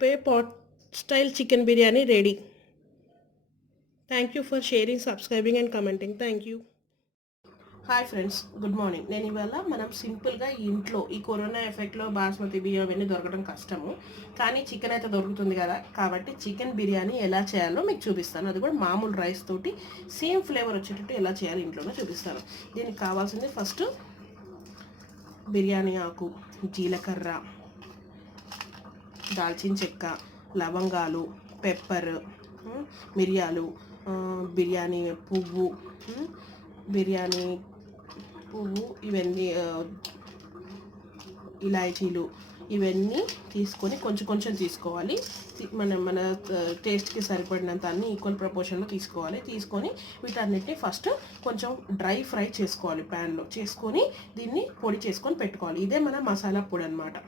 pot style chicken biryani ready. Thank you for sharing, subscribing and commenting. Thank you. Hi friends, good morning. నేను ఇవాళ మనం సింపుల్గా ఇంట్లో ఈ కరోనా ఎఫెక్ట్లో బాస్మతి బియ్యం అవన్నీ దొరకడం కష్టము, కానీ చికెన్ అయితే దొరుకుతుంది కదా, కాబట్టి చికెన్ బిర్యానీ ఎలా చేయాలో మీకు చూపిస్తాను. అది కూడా మామూలు రైస్ తోటి సేమ్ ఫ్లేవర్ వచ్చేటట్టు ఎలా చేయాలో ఇంట్లోనే చూపిస్తాను. దీనికి కావాల్సింది ఫస్ట్ బిర్యానీ ఆకు, జీలకర్ర, దాల్చిన చెక్క, లవంగాలు, పెప్పర్, మిరియాలు, బిర్యానీ పువ్వు, బిర్యానీ పువ్వు, ఇవన్నీ ఇలాచీలు, ఇవన్నీ తీసుకొని కొంచెం కొంచెం తీసుకోవాలి. మన టేస్ట్కి సరిపడినంత అన్ని ఈక్వల్ ప్రపోర్షన్లో తీసుకోవాలి. తీసుకొని వీటన్నిటిని ఫస్ట్ కొంచెం డ్రై ఫ్రై చేసుకోవాలి ప్యాన్లో. చేసుకొని దీన్ని పొడి చేసుకొని పెట్టుకోవాలి. ఇదే మన మసాలా పొడి అన్నమాట.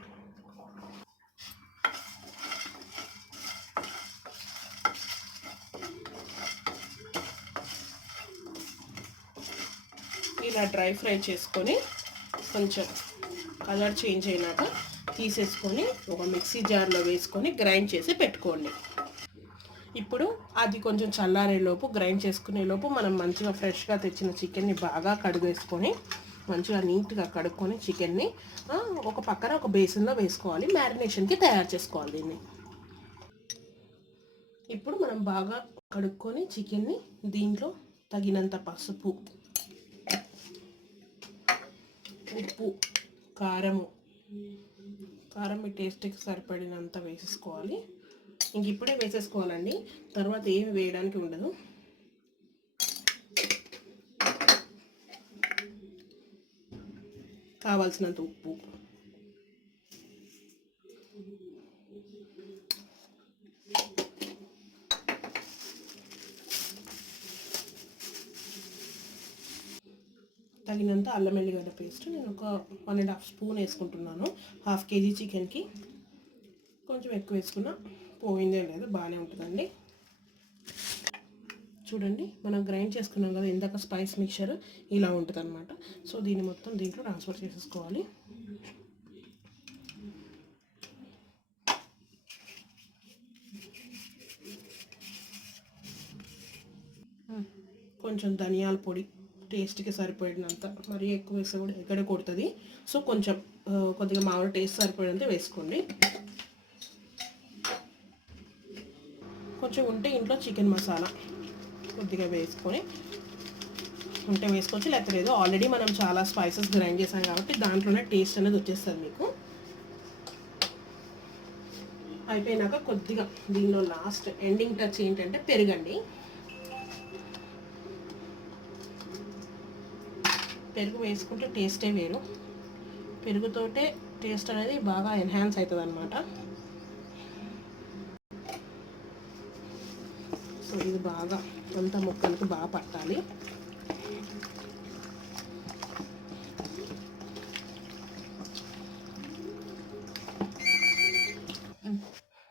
ఇలా డ్రై ఫ్రై చేసుకొని కొంచెం కలర్ చేంజ్ అయినాక తీసేసుకొని ఒక మిక్సీ జార్లో వేసుకొని గ్రైండ్ చేసి పెట్టుకోండి. ఇప్పుడు అది కొంచెం చల్లారేలోపు, గ్రైండ్ చేసుకునే లోపు మనం మంచిగా ఫ్రెష్గా తెచ్చిన చికెన్ని బాగా కడిగేసుకొని మంచిగా నీట్గా కడుక్కొని చికెన్ని ఒక పక్కన ఒక బేసిన్లో వేసుకోవాలి. మ్యారినేషన్కి తయారు చేసుకోవాలి దీన్ని. ఇప్పుడు మనం బాగా కడుక్కొని చికెన్ని దీంట్లో తగినంత పసుపు, ఉప్పు, కారం మీ టేస్ట్కి సరిపడినంత వేసేసుకోవాలి. ఇంక ఇప్పుడే వేసేసుకోవాలండి, తర్వాత ఏమి వేయడానికి ఉండదు. కావాల్సినంత ఉప్పు, తగినంత అల్లం వెల్లిగడ్డ పేస్ట్. నేను ఒక 1.5 స్పూన్ వేసుకుంటున్నాను. 1/2 kg చికెన్కి. కొంచెం ఎక్కువ వేసుకున్నా పోయిందే లేదు, బాగానే ఉంటుందండి. చూడండి, మనం గ్రైండ్ చేసుకున్నాం కదా ఇందాక స్పైస్ మిక్చర్, ఇలా ఉంటుంది అనమాట. సో దీన్ని మొత్తం దీంట్లో ట్రాన్స్ఫర్ చేసేసుకోవాలి. కొంచెం ధనియాల పొడి టేస్ట్కి సరిపడినంత, మరీ ఎక్కువ వేస్తే కూడా ఎక్కడ కొడుతుంది. సో కొంచెం కొద్దిగా మామూలు టేస్ట్ సరిపడినంత వేసుకోండి. కొంచెం ఉంటే ఇంట్లో చికెన్ మసాలా కొద్దిగా వేసుకొని ఉంటే వేసుకోవచ్చు, లేకపోతే లేదు. ఆల్రెడీ మనం చాలా స్పైసెస్ గ్రైండ్ చేసాం కాబట్టి దాంట్లోనే టేస్ట్ అనేది వచ్చేస్తుంది మీకు. అయిపోయినాక కొద్దిగా దీనిలో లాస్ట్ ఎండింగ్ టచ్ ఏంటంటే పెరుగండి. పెరుగు వేసుకుంటే టేస్టే వేరు. పెరుగుతోటే టేస్ట్ అనేది బాగా ఎన్హాన్స్ అవుతుంది అనమాట. సో ఇది బాగా అంత ముక్కలకి బాగా పట్టాలి.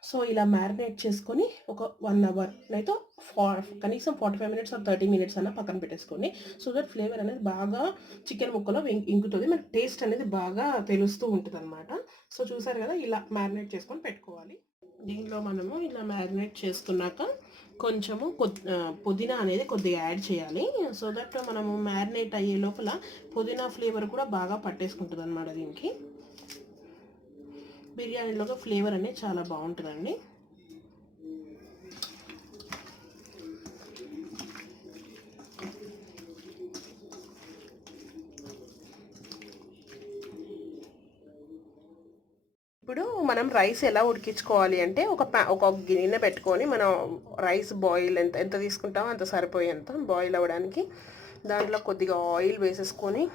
సో ఇలా మ్యారినేట్ చేసుకొని ఒక 1 అవర్ అయితే కనీసం 45 minutes ఆర్ 30 minutes అన్న పక్కన పెట్టేసుకోండి. సో దట్ ఫ్లేవర్ అనేది బాగా చికెన్ ముక్కలో ఇంకుతుంది, మనకి టేస్ట్ అనేది బాగా తెలుస్తూ ఉంటుంది అనమాట. సో చూసారు కదా, ఇలా మ్యారినేట్ చేసుకొని పెట్టుకోవాలి. దీనిలో మనము ఇలా మ్యారినేట్ చేసుకున్నాక కొంచెము పుదీనా అనేది కొద్దిగా యాడ్ చేయాలి. సో దట్ మనము మ్యారినేట్ అయ్యే లోపల పుదీనా ఫ్లేవర్ కూడా బాగా పట్టేసుకుంటుంది అనమాట. దీనికి బిర్యానీలో ఫ్లేవర్ అనేది చాలా బాగుంటుందండి. ఇప్పుడు మనం రైస్ ఎలా ఉడికించుకోవాలి అంటే ఒక గిన్నె పెట్టుకొని మనం రైస్ బాయిల్ ఎంత తీసుకుంటామో అంత సరిపోయేంత బాయిల్ అవ్వడానికి దాంట్లో కొద్దిగా ఆయిల్ వేసేసుకొని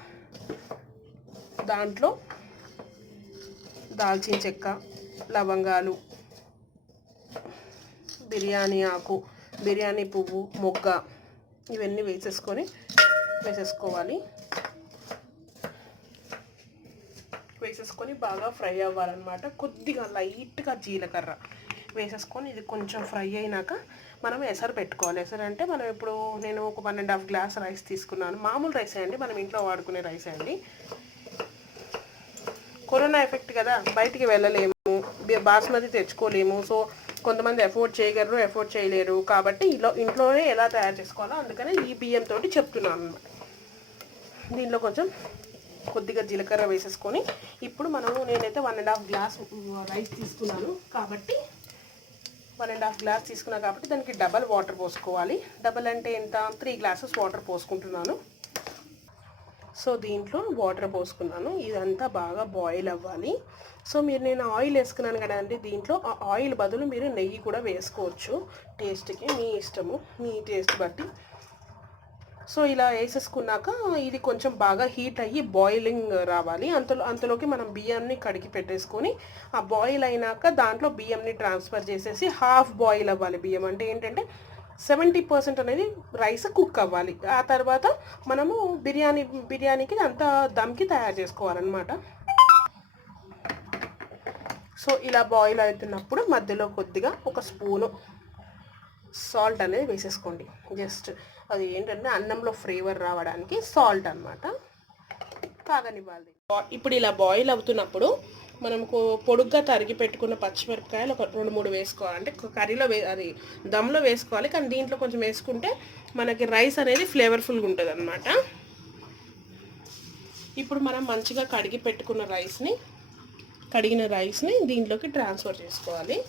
దాంట్లో దాల్చిన చెక్క, లవంగాలు, బిర్యానీ ఆకు, బిర్యానీ పువ్వు, మొగ్గ, ఇవన్నీ వేసేసుకోవాలి. వేసేసుకొని బాగా ఫ్రై అవ్వాలన్నమాట. కొద్దిగా లైట్గా జీలకర్ర వేసేసుకొని ఇది కొంచెం ఫ్రై అయినాక మనం ఎసరు పెట్టుకోవాలి. ఎసరు అంటే మనం ఇప్పుడు నేను ఒక 1.5 గ్లాస్ రైస్ తీసుకున్నాను. మామూలు రైసే అండి, మనం ఇంట్లో వాడుకునే రైసే అండి. కరోనా ఎఫెక్ట్ కదా, బయటికి వెళ్ళలేము, బాస్మతి తెచ్చుకోలేము. సో కొంతమంది ఎఫోర్డ్ చేయగలరు, ఎఫోర్డ్ చేయలేరు. కాబట్టి ఇంట్లోనే ఎలా తయారు చేసుకోవాలో అందుకని ఈ బియ్యంతో చెప్తున్నాను అన్నమాట. దీనిలో కొంచెం కొద్దిగా జీలకర్ర వేసేసుకొని ఇప్పుడు నేనైతే 1.5 గ్లాస్ రైస్ తీసుకున్నాను కాబట్టి 1.5 గ్లాస్ తీసుకున్నా కాబట్టి దానికి డబల్ వాటర్ పోసుకోవాలి. డబల్ అంటే ఎంత, 3 గ్లాసెస్ వాటర్ పోసుకుంటున్నాను. సో దీంట్లో వాటర్ పోసుకున్నాను. ఇదంతా బాగా బాయిల్ అవ్వాలి. సో నేను ఆయిల్ వేసుకున్నాను కదండి, దీంట్లో ఆ ఆయిల్ బదులు మీరు నెయ్యి కూడా వేసుకోవచ్చు. టేస్ట్కి మీ ఇష్టము, మీ టేస్ట్ బట్టి. సో ఇలా వేసేసుకున్నాక ఇది కొంచెం బాగా హీట్ అయ్యి బాయిలింగ్ రావాలి. అంతలోకి మనం బియ్యాన్ని కడిగి పెట్టేసుకొని ఆ బాయిల్ అయినాక దాంట్లో బియ్యంని ట్రాన్స్ఫర్ చేసేసి హాఫ్ బాయిల్ అవ్వాలి. బియ్యం అంటే ఏంటంటే 70% అనేది రైస్ కుక్ అవ్వాలి. ఆ తర్వాత మనము బిర్యానీకి అంతా దమ్కి తయారు చేసుకోవాలన్నమాట. సో ఇలా బాయిల్ అవుతున్నప్పుడు మధ్యలో కొద్దిగా ఒక స్పూను సాల్ట్ అనేది వేసేసుకోండి. జస్ట్ అది ఏంటంటే అన్నంలో ఫ్లేవర్ రావడానికి సాల్ట్ అన్నమాట. తాగనివ్వాలి. ఇప్పుడు ఇలా బాయిల్ అవుతున్నప్పుడు మనకు పొడుగ్గా తరిగి పెట్టుకున్న పచ్చిమిరపకాయలు ఒక 2-3 వేసుకోవాలి. అంటే కర్రీలో అది దమ్లో వేసుకోవాలి, కానీ దీంట్లో కొంచెం వేసుకుంటే మనకి రైస్ అనేది ఫ్లేవర్ఫుల్గా ఉంటుంది అన్నమాట. ఇప్పుడు మనం మంచిగా కడిగిన రైస్ని దీంట్లోకి ట్రాన్స్ఫర్ చేసుకోవాలి.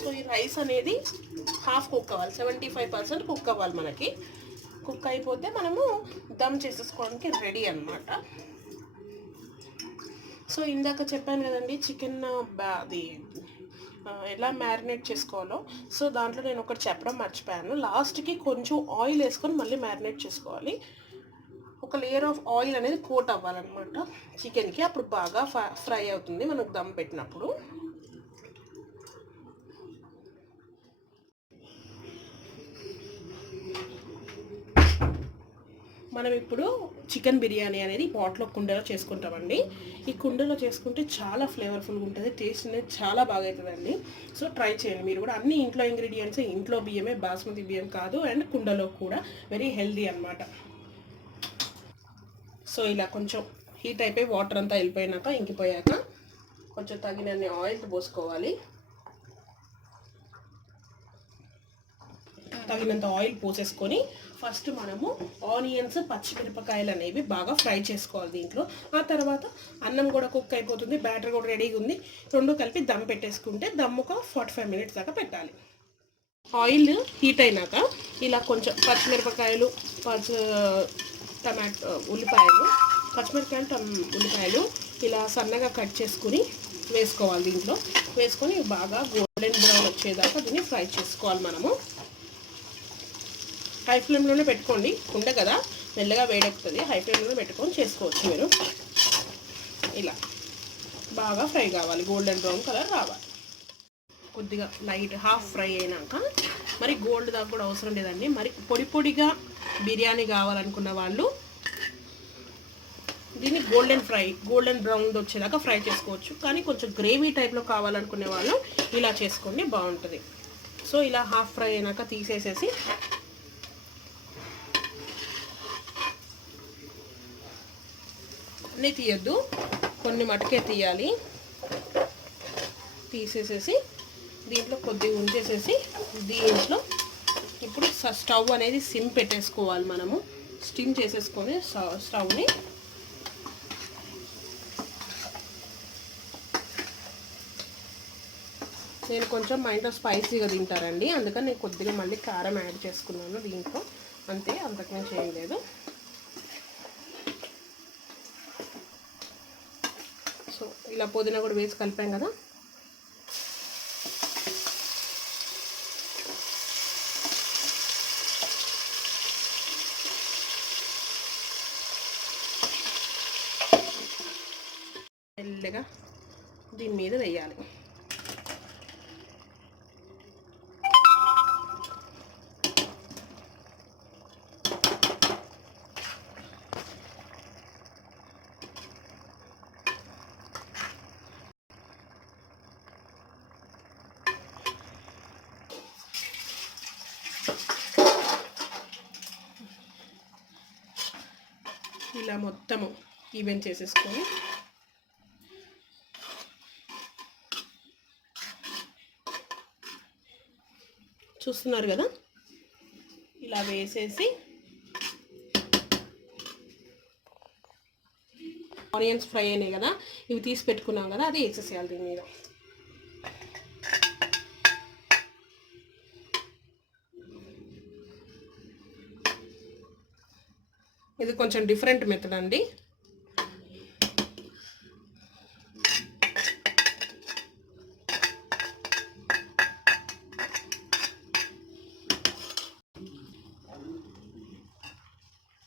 సో ఈ రైస్ అనేది హాఫ్ కుక్ అవ్వాలి, 75% కుక్ అవ్వాలి. మనకి కుక్ అయిపోతే మనము దమ్ చేసేసుకోవడానికి రెడీ అన్నమాట. సో ఇందాక చెప్పాను కదండి చికెన్ అది ఎలా మ్యారినేట్ చేసుకోవాలో. సో దాంట్లో నేను ఒకటి చెప్పడం మర్చిపోయాను. లాస్ట్కి కొంచెం ఆయిల్ వేసుకొని మళ్ళీ మ్యారినేట్ చేసుకోవాలి. ఒక లేయర్ ఆఫ్ ఆయిల్ అనేది కోట్ అవ్వాలన్నమాట చికెన్కి. అప్పుడు బాగా ఫ్రై అవుతుంది మనకు దమ్ పెట్టినప్పుడు. మనం ఇప్పుడు చికెన్ బిర్యానీ అనేది పాట్లో కుండలో చేసుకుంటామండి. ఈ కుండలో చేసుకుంటే చాలా ఫ్లేవర్ఫుల్గా ఉంటుంది, టేస్ట్ అనేది చాలా బాగా అవుతుందండి. సో ట్రై చేయండి మీరు కూడా. అన్ని ఇంట్లో ఇంగ్రీడియంట్స్, ఇంట్లో బియ్యమే, బాస్మతి బియ్యం కాదు, అండ్ కుండలో కూడా వెరీ హెల్దీ అన్నమాట. సో ఇలా కొంచెం హీట్ అయిపోయి వాటర్ అంతా వెళ్ళిపోయినాక, ఇంకిపోయాక కొంచెం తగినన్ని ఆయిల్ పోసుకోవాలి. తగినంత ఆయిల్ పోసేసుకొని ఫస్ట్ మనము ఆనియన్స్, పచ్చిమిరపకాయలు అనేవి బాగా ఫ్రై చేసుకోవాలి దీంట్లో. ఆ తర్వాత అన్నం కూడా కుక్ అయిపోతుంది, బ్యాటర్ కూడా రెడీగా ఉంది. రెండు కలిపి దమ్ పెట్టేసుకుంటే దమ్ ఒక 45 మినిట్స్ దాకా పెట్టాలి. ఆయిల్ హీట్ అయినాక ఇలా కొంచెం పచ్చిమిరపకాయలు, ఉల్లిపాయలు ఇలా సన్నగా కట్ చేసుకుని వేసుకోవాలి. దీంట్లో వేసుకొని బాగా గోల్డెన్ బ్రౌన్ వచ్చేదాకా దీన్ని ఫ్రై చేసుకోవాలి. మనము హై ఫ్లేమ్లోనే పెట్టుకోండి, కుండ కదా మెల్లగా వేడెక్కుతుంది. హై ఫ్లేమ్లోనే పెట్టుకొని చేసుకోవచ్చు మీరు. ఇలా బాగా ఫ్రై కావాలి, గోల్డెన్ బ్రౌన్ కలర్ రావాలి. కొద్దిగా లైట్ హాఫ్ ఫ్రై అయినాక, మరి గోల్డ్ దాకా కూడా అవసరం లేదండి. మరి పొడిగా బిర్యానీ కావాలనుకున్న వాళ్ళు దీన్ని గోల్డెన్ బ్రౌన్ వచ్చేదాకా ఫ్రై చేసుకోవచ్చు. కానీ కొంచెం గ్రేవీ టైప్లో కావాలనుకునే వాళ్ళు ఇలా చేసుకోండి, బాగుంటుంది. సో ఇలా హాఫ్ ఫ్రై అయినాక తీసేసేసి అన్నీ తీయద్దు, కొన్ని మటుకే తీయాలి. తీసేసేసి దీంట్లో కొద్దిగా ఉంచేసేసి దీంట్లో ఇప్పుడు స్టవ్ అనేది సిమ్ పెట్టేసుకోవాలి. మనము స్టిమ్ చేసేసుకొని స్టవ్ని నేను కొంచెం మా ఇంట్లో స్పైసీగా తింటారండి, అందుకని నేను కొద్దిగా మళ్ళీ కారం యాడ్ చేసుకున్నాను దీంట్లో, అంతే, అంతకుమించి ఏం లేదు. సో ఇలా పుదీనా కూడా వేసి కలిపాం కదా. మెల్లగా దీని మీద వేయాలి. ఇలా మొత్తము ఈవెన్ చేసేసుకొని చూస్తున్నారు కదా, ఇలా వేసేసి ఆనియన్స్ ఫ్రై అయినాయి కదా, ఇవి తీసి పెట్టుకున్నాం కదా, అది వేసేసేయాలి దీని మీద. ఇది కొంచెం డిఫరెంట్ మెథడ్ అండి.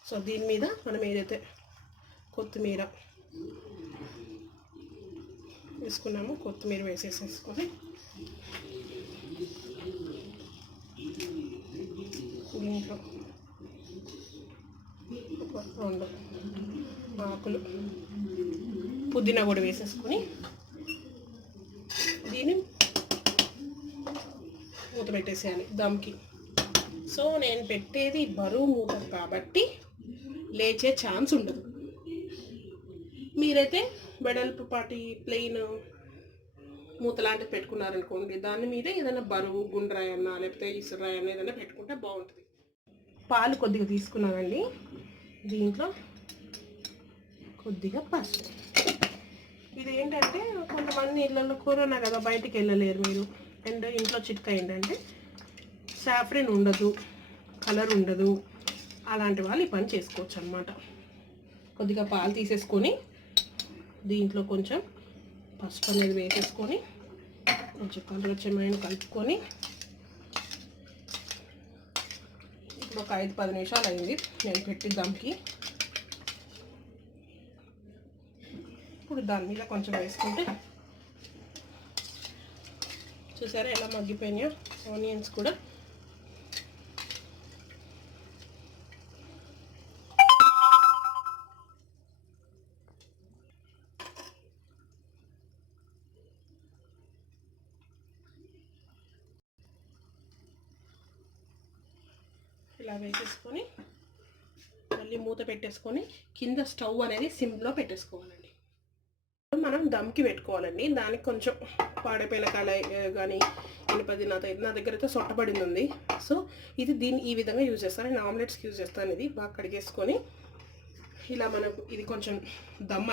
సో దీని మీద మనం ఏదైతే కొత్తిమీర వేసుకున్నాము, కొత్తిమీర వేసేసేసుకొని దీంట్లో ఒక 2 ఆకులు పుదీనా కూడా వేసేసుకొని దీన్ని మూత పెట్టేసేయాలి దమ్కి. సో నేను పెట్టేది బరువు మూత కాబట్టి లేచే ఛాన్స్ ఉండదు. మీరైతే వెడల్పు పాటి ప్లెయిన్ మూత లాంటిది పెట్టుకున్నారనుకోండి, దాని మీద ఏదైనా బరువు గుండ్రాయి అన్నా లేకపోతే ఇసురాయి అన్న ఏదైనా పెట్టుకుంటే బాగుంటుంది. పాలు కొద్దిగా తీసుకున్నానండి, దీంట్లో కొద్దిగా పసుపు. ఇది ఏంటంటే కొంతమంది ఇళ్ళల్లో కరోనా కదా బయటికి వెళ్ళలేరు మీరు, అండ్ ఇంట్లో చిట్కా ఏంటంటే సాఫ్రిన్ ఉండదు, కలర్ ఉండదు, అలాంటి వాళ్ళు ఈ పని చేసుకోవచ్చు అన్నమాట. కొద్దిగా పాలు తీసేసుకొని దీంట్లో కొంచెం పసుపు అనేది వేసేసుకొని కొంచెం కలర్ చెమ్మైన కలుపుకొని ఇప్పుడు ఒక 5-10 నిమిషాలు అయింది నేను పెట్టిద్దాంకి. ఇప్పుడు దాని మీద కొంచెం వేసుకుంటే చూసారా ఎలా మగ్గిపోయినాయో ఆనియన్స్ కూడా. ఇలా వేసేసుకొని మళ్ళీ మూత పెట్టేసుకొని కింద స్టవ్ అనేది సిమ్లో పెట్టేసుకోవాలండి. మనం దమ్కి పెట్టుకోవాలండి. దానికి కొంచెం పాడైపోయిన కళాయి కానీ ఇనుపది నా దగ్గర అయితే సొట్టబడింది ఉంది. సో ఇది దీన్ని ఈ విధంగా యూజ్ చేస్తాను. నేను ఆమ్లెట్స్కి యూజ్ చేస్తాను. ఇది బాగా కడిగేసుకొని ఇలా మనకు ఇది కొంచెం దమ్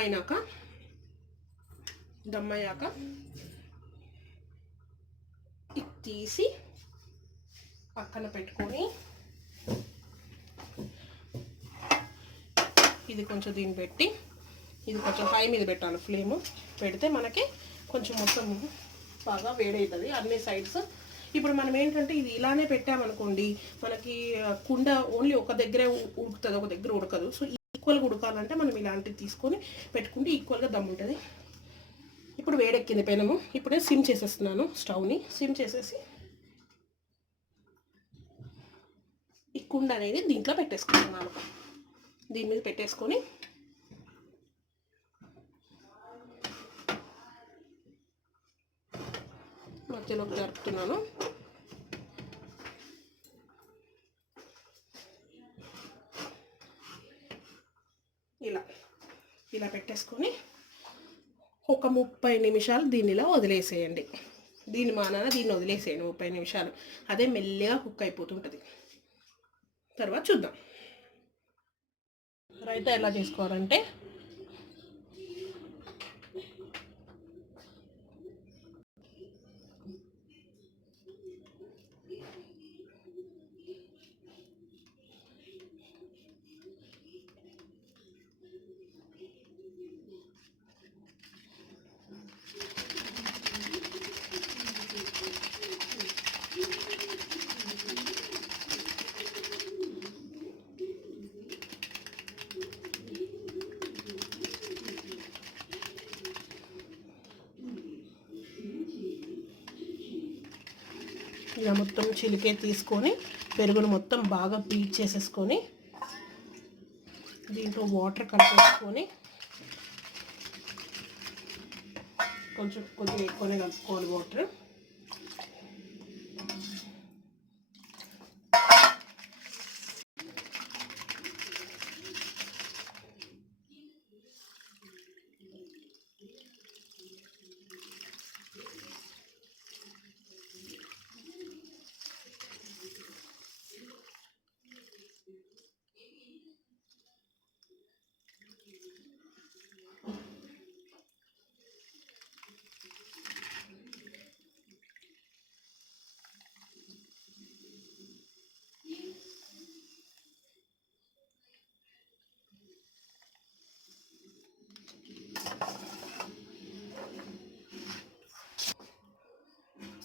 అయ్యాక ఇది తీసి పక్కన పెట్టుకొని ఇది కొంచెం దీన్ని పెట్టి ఇది కొంచెం హై మీద పెట్టాలి ఫ్లేమ్. పెడితే మనకి కొంచెం మొత్తం బాగా వేడవుతుంది అన్ని సైడ్స్. ఇప్పుడు మనం ఏంటంటే ఇది ఇలానే పెట్టామనుకోండి మనకి కుండ ఓన్లీ ఒక దగ్గరే ఉడుకుతుంది, ఒక దగ్గర ఉడకదు. సో ఈక్వల్గా ఉడకాలంటే మనం ఇలాంటివి తీసుకొని పెట్టుకుంటే ఈక్వల్గా దమ్ ఉంటుంది. ఇప్పుడు వేడెక్కింది పెనము. ఇప్పుడే సిమ్ చేసేస్తున్నాను, స్టవ్ని సిమ్ చేసేసి ఈ కుండ అనేది దీంట్లో పెట్టేసుకుంటున్నాను. దీని మీద పెట్టేసుకొని మధ్యలోకి జరుపుతున్నాను. ఇలా పెట్టేసుకొని ఒక 30 నిమిషాలు దీన్ని ఇలా వదిలేసేయండి. దీన్ని దీన్ని వదిలేసేయండి 30 నిమిషాలు. అదే మెల్లగా కుక్ అయిపోతుంటుంది. తర్వాత చూద్దాం. రైతా ఎలా చేసుకోవాలంటే ఇలా మొత్తం చిలికే తీసుకొని పెరుగును మొత్తం బాగా బీట్ చేసేసుకొని దీంట్లో వాటర్ కలిపేసుకొని కొద్దిగా ఎక్కువనే కలుపుకోవాలి వాటర్.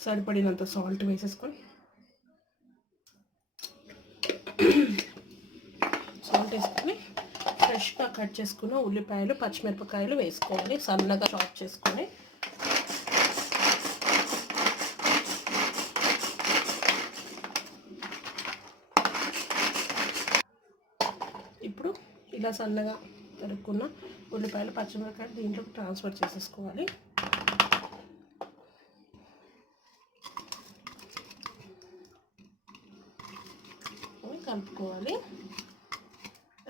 సరిపడినంత సాల్ట్ వేసేసుకొని సాల్ట్ వేసుకొని ఫ్రెష్గా కట్ చేసుకున్న ఉల్లిపాయలు పచ్చిమిరపకాయలు వేసుకోవాలి, సన్నగా చాప్ చేసుకొని. ఇప్పుడు ఇలా సన్నగా తరుక్కున్న ఉల్లిపాయలు పచ్చిమిరపకాయలు దీంట్లోకి ట్రాన్స్ఫర్ చేసేసుకోవాలి. కలుపుకోవాలి.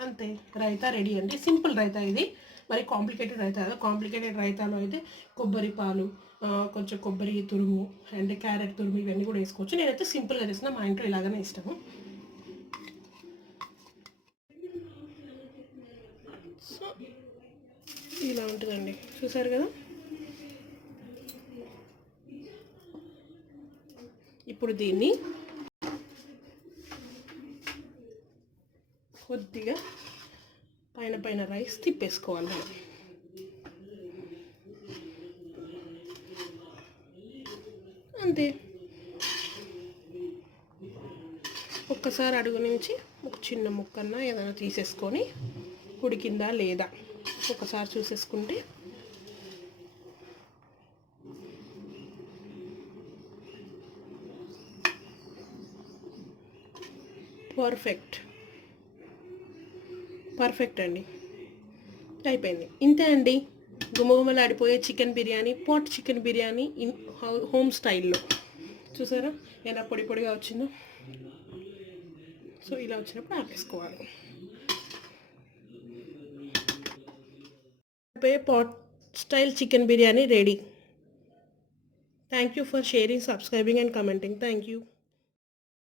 అంతే, రైతా రెడీ అండి. సింపుల్ రైతా ఇది, మరి కాంప్లికేటెడ్ రైతా కాదు. కాంప్లికేటెడ్ రైతాలో అయితే కొబ్బరి పాలు, కొంచెం కొబ్బరి తురుము అండ్ క్యారెట్ తురుము ఇవన్నీ కూడా వేసుకోవచ్చు. నేనైతే సింపుల్గా చేసిన, మా ఇంట్లో ఇలాగనే ఇష్టము. సో ఇలా ఉంటుందండి, చూసారు కదా. ఇప్పుడు దీన్ని కొద్దిగా పైన రైస్ తిప్పేసుకోవాలి మనం. అంతే, ఒక్కసారి అడుగు నుంచి ఒక చిన్న ముక్కన్నా ఏదైనా తీసేసుకొని ఉడికిందా లేదా ఒకసారి చూసేసుకుంటే పర్ఫెక్ట్ అండి, అయిపోయింది. ఇంతే అండి, గుమగుమలాడిపోయే chicken biryani, pot chicken biryani in home స్టైల్లో. చూసారా ఎలా పొడి పొడిగా వచ్చిందో. సో ఇలా వచ్చినప్పుడు ఆపేసుకోవాలి. Pot style chicken biryani ready. Thank you for sharing, subscribing and commenting. Thank you.